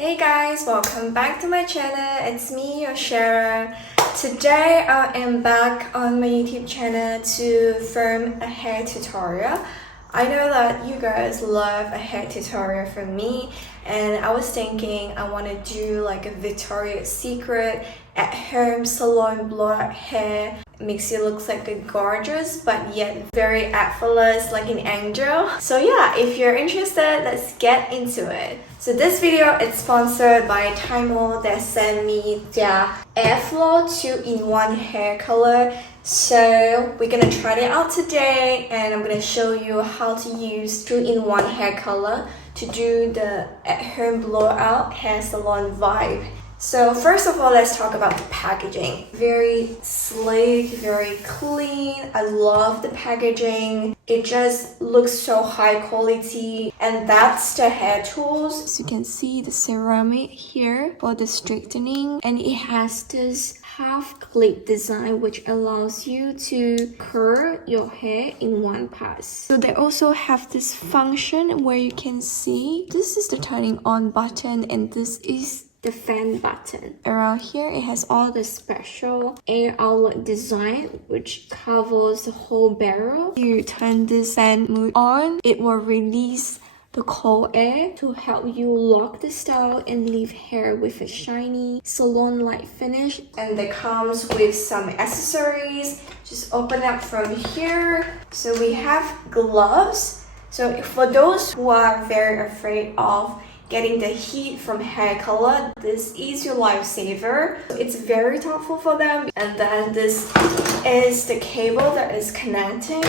Hey guys, welcome back to my channel. It's me, your Cheryl. Today I am back on my YouTube channel to film a hair tutorial. I know that you guys love a hair tutorial from me, and I was thinking I want to do like a Victoria's Secret at home salon blowout hair. It makes you look like a gorgeous but yet very effortless, like an angel. So yeah, if you're interested, let's get into it. So this video is sponsored by TYMO that sent me their Airflow 2-in-1 hair color. So we're gonna try it out today, and I'm gonna show you how to use 2-in-1 hair color to do the at-home blowout hair salon vibe. So first of all, let's talk about the packaging. Very sleek, very clean. I love the packaging. It just looks so high quality. And that's the hair tools. As you can see, the ceramic here for the straightening. And it has this half clip design which allows you to curl your hair in one pass. So they also have this function where you can see this is the turning on button and this is the fan button. Around here it has all the special air outlet design which covers the whole barrel. You turn this fan mode on, it will release the cold air to help you lock the style and leave hair with a shiny salon-like finish. And that comes with some accessories. Just open up from here. So we have gloves. So for those who are very afraid of getting the heat from hair color, this is your lifesaver. It's very thoughtful for them. And then this is the cable that is connecting,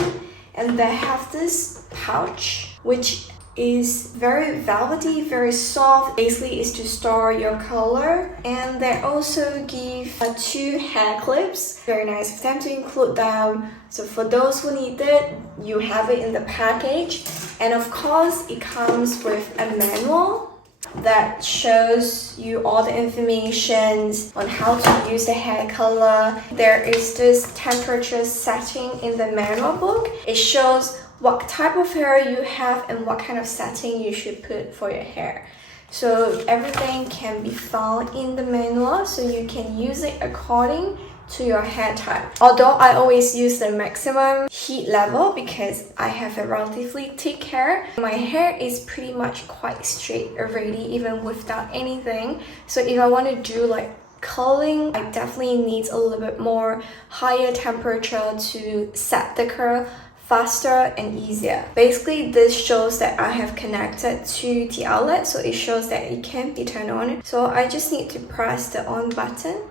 and they have this pouch which is very velvety, very soft. Basically is to store your color. And they also give 2 hair clips. Very nice of them to include them. So for those who need it, you have it in the package. And of course it comes with a manual that shows you all the information on how to use the hair color. There is this temperature setting in the manual book. It shows what type of hair you have and what kind of setting you should put for your hair. So everything can be found in the manual, so you can use it according to your hair type. Although I always use the maximum heat level because I have a relatively thick hair. My hair is pretty much quite straight already, even without anything. So if I want to do like curling, I definitely need a little bit more higher temperature to set the curl faster and easier. Basically, this shows that I have connected to the outlet, so it shows that it can be turned on. So I just need to press the on button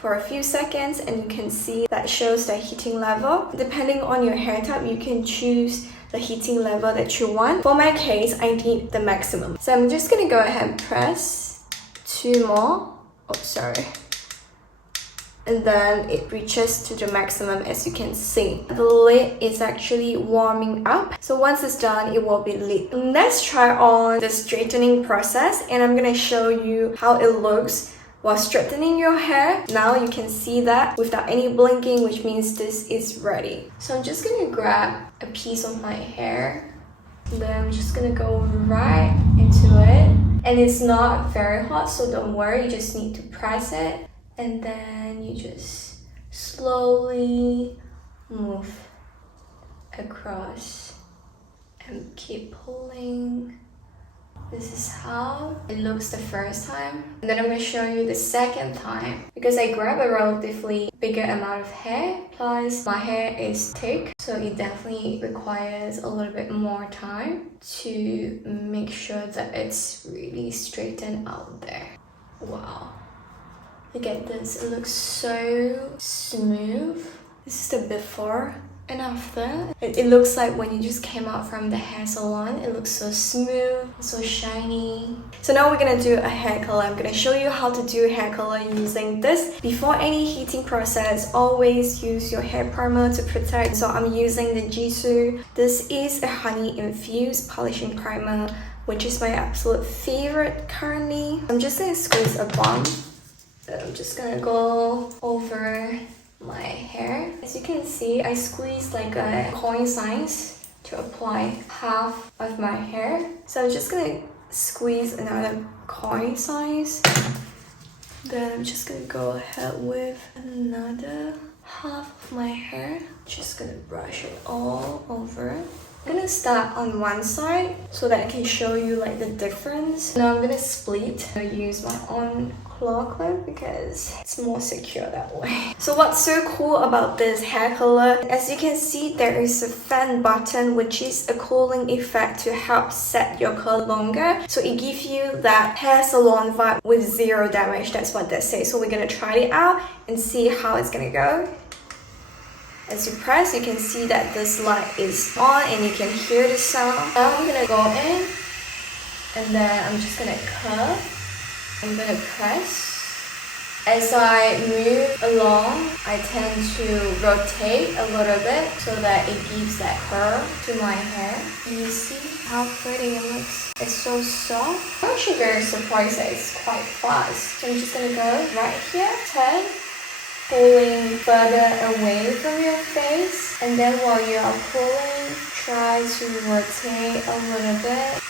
for a few seconds, and you can see that shows the heating level. Depending on your hair type, you can choose the heating level that you want. For my case, I need the maximum. So I'm just gonna go ahead and press 2 more. Oh, sorry. And then it reaches to the maximum, as you can see. The lid is actually warming up. So once it's done, it will be lit. Let's try on the straightening process, and I'm gonna show you how it looks while straightening your hair. Now you can see that without any blinking, which means this is ready. So I'm just gonna grab a piece of my hair, and then I'm just gonna go right into it. And it's not very hot, so don't worry, you just need to press it. And then you just slowly move across and keep pulling. This is how it looks the first time. And then I'm going to show you the second time. Because I grab a relatively bigger amount of hair, plus my hair is thick, so it definitely requires a little bit more time to make sure that it's really straightened out there. Wow. Look at this, it looks so smooth. This is the before and after. It looks like when you just came out from the hair salon. It looks so smooth, so shiny. So now we're gonna do a hair color. I'm gonna show you how to do hair color using this. Before any heating process, always use your hair primer to protect. So I'm using the Jisoo. This is a honey infused polishing primer, which is my absolute favorite currently. I'm just gonna squeeze a bomb. So I'm just gonna go over my hair. As you can see, I squeezed like a coin size to apply half of my hair. So I'm just gonna squeeze another coin size. Then I'm just gonna go ahead with another half of my hair. Just gonna brush it all over. I'm gonna start on one side so that I can show you like the difference. Now I'm gonna split. I'm gonna use my own claw clip because it's more secure that way. So what's so cool about this hair color, as you can see, there is a fan button which is a cooling effect to help set your curl longer. So it gives you that hair salon vibe with zero damage. That's what they say. So we're gonna try it out and see how it's gonna go. As you press, you can see that this light is on and you can hear the sound. Now I'm gonna go in and then I'm just gonna curve. I'm gonna press. As I move along, I tend to rotate a little bit so that it gives that curl to my hair. You see how pretty it looks? It's so soft. I'm actually very surprised that it's quite fast. So I'm just gonna go right here, turn, pulling further away from your face. And then while you are pulling, try to rotate a little bit.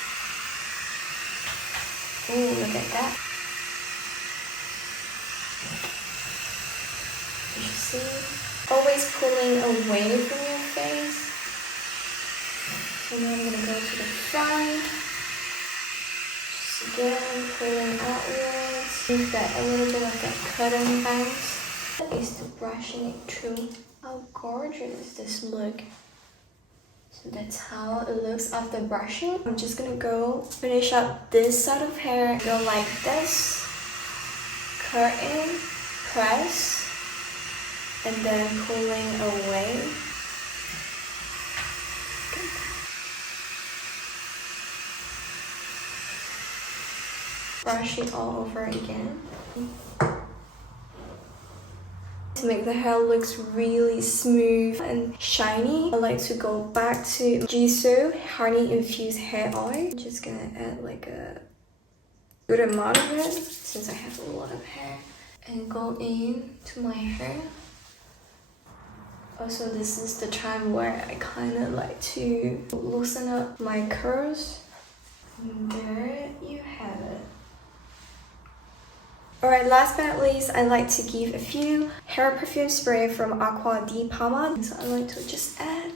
Ooh, look at that. You see? Always pulling away from your face. And then I'm going to go to the front. Just again, pulling outwards. Give that a little bit of that curtain bounce. That is the brushing it through. How gorgeous does this look? So that's how it looks after brushing. I'm just going to go finish up this side of hair. Go like this. Curtain, press. And then pulling away. Brush it all over again. To make the hair looks really smooth and shiny, I like to go back to Jisoo honey infused hair oil. I'm just gonna add like a good amount of it since I have a lot of hair. And go in to my hair. Also, this is the time where I kind of like to loosen up my curls. And there you have it. Alright, last but not least, I like to give a few hair perfume spray from Aqua di Palma. So I like to just add,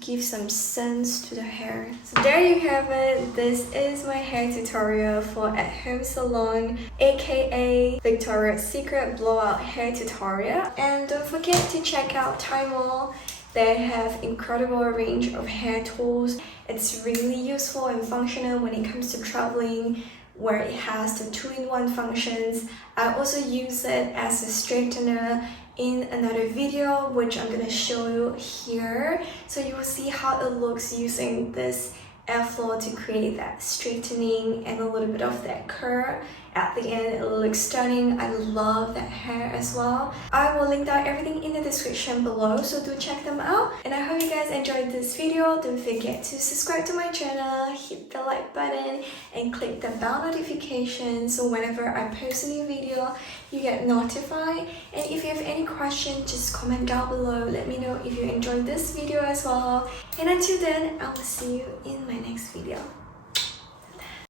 give some scents to the hair. So there you have it. This is my hair tutorial for at home salon, aka Victoria's Secret blowout hair tutorial. And don't forget to check out TYMO. They have incredible range of hair tools. It's really useful and functional when it comes to traveling, where it has the 2-in-1 functions. I also use it as a straightener in another video, which I'm gonna show you here. So you will see how it looks using this airflow to create that straightening and a little bit of that curl. At the end, it looks stunning. I love that hair as well. I will link down everything in the description below, so do check them out. And I hope you guys enjoyed this video. Don't forget to subscribe to my channel, hit the like button, and click the bell notification so whenever I post a new video, you get notified. And if you have any questions, just comment down below. Let me know if you enjoyed this video as well. And until then, I will see you in my next video.